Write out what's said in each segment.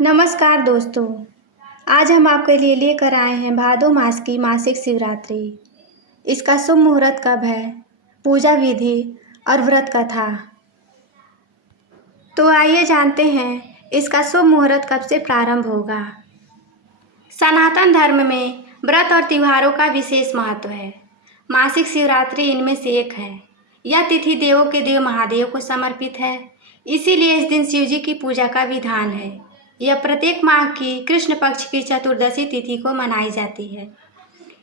नमस्कार दोस्तों। आज हम आपके लिए लेकर आए हैं भादो मास की मासिक शिवरात्रि। इसका शुभ मुहूर्त कब है, पूजा विधि और व्रत कथा। तो आइए जानते हैं इसका शुभ मुहूर्त कब से प्रारंभ होगा। सनातन धर्म में व्रत और त्योहारों का विशेष महत्व है। मासिक शिवरात्रि इनमें से एक है। यह तिथि देवों के देव महादेव को समर्पित है, इसीलिए इस दिन शिव जी की पूजा का विधान है। यह प्रत्येक माह की कृष्ण पक्ष की चतुर्दशी तिथि को मनाई जाती है।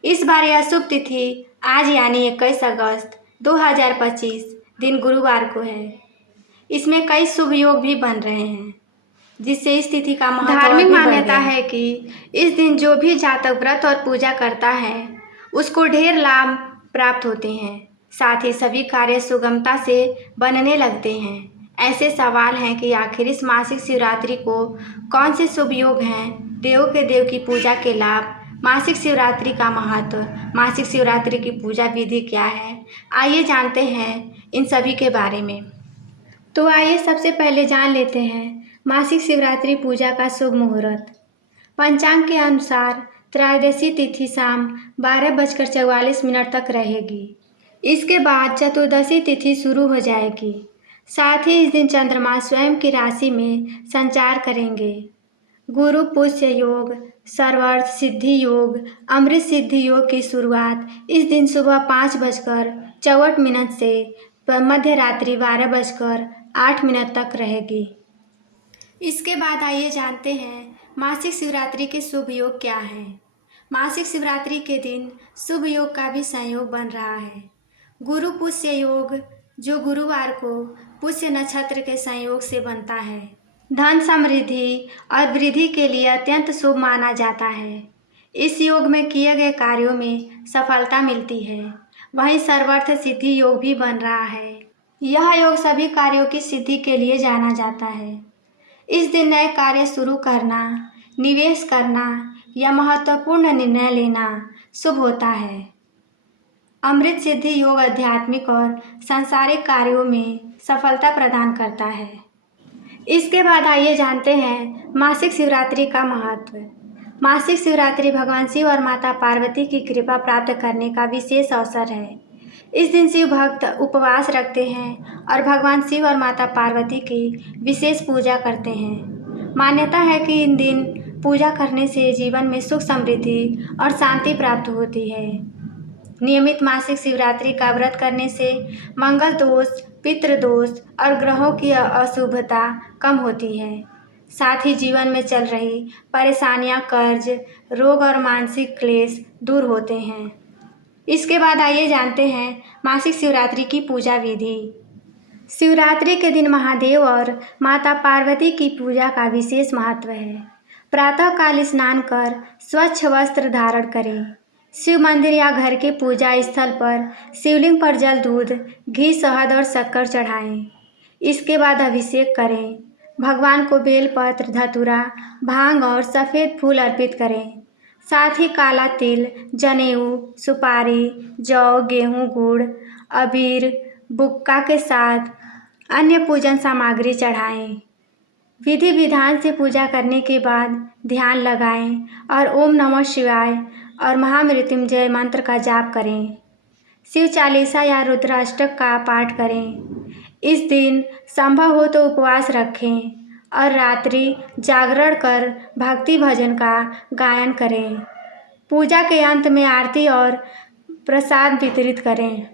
इस बार यह शुभ तिथि आज यानी 21 अगस्त 2025 दिन गुरुवार को है। इसमें कई शुभ योग भी बन रहे हैं, जिससे इस तिथि का महत्व धार्मिक मान्यता है कि इस दिन जो भी जातक व्रत और पूजा करता है उसको ढेर लाभ प्राप्त होते हैं। साथ ही सभी कार्य सुगमता से बनने लगते हैं। ऐसे सवाल हैं कि आखिर इस मासिक शिवरात्रि को कौन से शुभ योग हैं, देवों के देव की पूजा के लाभ, मासिक शिवरात्रि का महत्व, मासिक शिवरात्रि की पूजा विधि क्या है। आइए जानते हैं इन सभी के बारे में। तो आइए सबसे पहले जान लेते हैं मासिक शिवरात्रि पूजा का शुभ मुहूर्त। पंचांग के अनुसार त्रयोदशी तिथि शाम 12:44 तक रहेगी। इसके बाद चतुर्दशी तिथि शुरू हो जाएगी। साथ ही इस दिन चंद्रमा स्वयं की राशि में संचार करेंगे। गुरु पुष्य योग, सर्वार्थ सिद्धि योग, अमृत सिद्धि योग की शुरुआत इस दिन सुबह 5:64 से मध्य रात्रि 12:08 तक रहेगी। इसके बाद आइए जानते हैं मासिक शिवरात्रि के शुभ योग क्या हैं। मासिक शिवरात्रि के दिन शुभ योग का भी संयोग बन रहा है। गुरु पुष्य योग, जो गुरुवार को पुष्य नक्षत्र के संयोग से बनता है, धन समृद्धि और वृद्धि के लिए अत्यंत शुभ माना जाता है। इस योग में किए गए कार्यों में सफलता मिलती है। वहीं सर्वार्थ सिद्धि योग भी बन रहा है। यह योग सभी कार्यों की सिद्धि के लिए जाना जाता है। इस दिन नए कार्य शुरू करना, निवेश करना या महत्वपूर्ण निर्णय लेना शुभ होता है। अमृत सिद्धि योग आध्यात्मिक और सांसारिक कार्यों में सफलता प्रदान करता है। इसके बाद आइए जानते हैं मासिक शिवरात्रि का महत्व। मासिक शिवरात्रि भगवान शिव और माता पार्वती की कृपा प्राप्त करने का विशेष अवसर है। इस दिन शिव भक्त उपवास रखते हैं और भगवान शिव और माता पार्वती की विशेष पूजा करते हैं। मान्यता है कि इन दिन पूजा करने से जीवन में सुख समृद्धि और शांति प्राप्त होती है। नियमित मासिक शिवरात्रि का व्रत करने से मंगल दोष, पितृ दोष और ग्रहों की अशुभता कम होती है। साथ ही जीवन में चल रही परेशानियां, कर्ज, रोग और मानसिक क्लेश दूर होते हैं। इसके बाद आइए जानते हैं मासिक शिवरात्रि की पूजा विधि। शिवरात्रि के दिन महादेव और माता पार्वती की पूजा का विशेष महत्व है। प्रातःकाल स्नान कर स्वच्छ वस्त्र धारण करें। शिव मंदिर या घर के पूजा स्थल पर शिवलिंग पर जल, दूध, घी, शहद और शक्कर चढ़ाएं। इसके बाद अभिषेक करें। भगवान को बेलपत्र, धतूरा, भांग और सफ़ेद फूल अर्पित करें। साथ ही काला तिल, जनेऊ, सुपारी, जौ, गेहूं, गुड़, अबीर, बुक्का के साथ अन्य पूजन सामग्री चढ़ाएं। विधि विधान से पूजा करने के बाद ध्यान लगाएं और ओम नमः शिवाय और महामृत्युंजय मंत्र का जाप करें। शिव चालीसा या रुद्राष्टक का पाठ करें। इस दिन संभव हो तो उपवास रखें और रात्रि जागरण कर भक्ति भजन का गायन करें। पूजा के अंत में आरती और प्रसाद वितरित करें।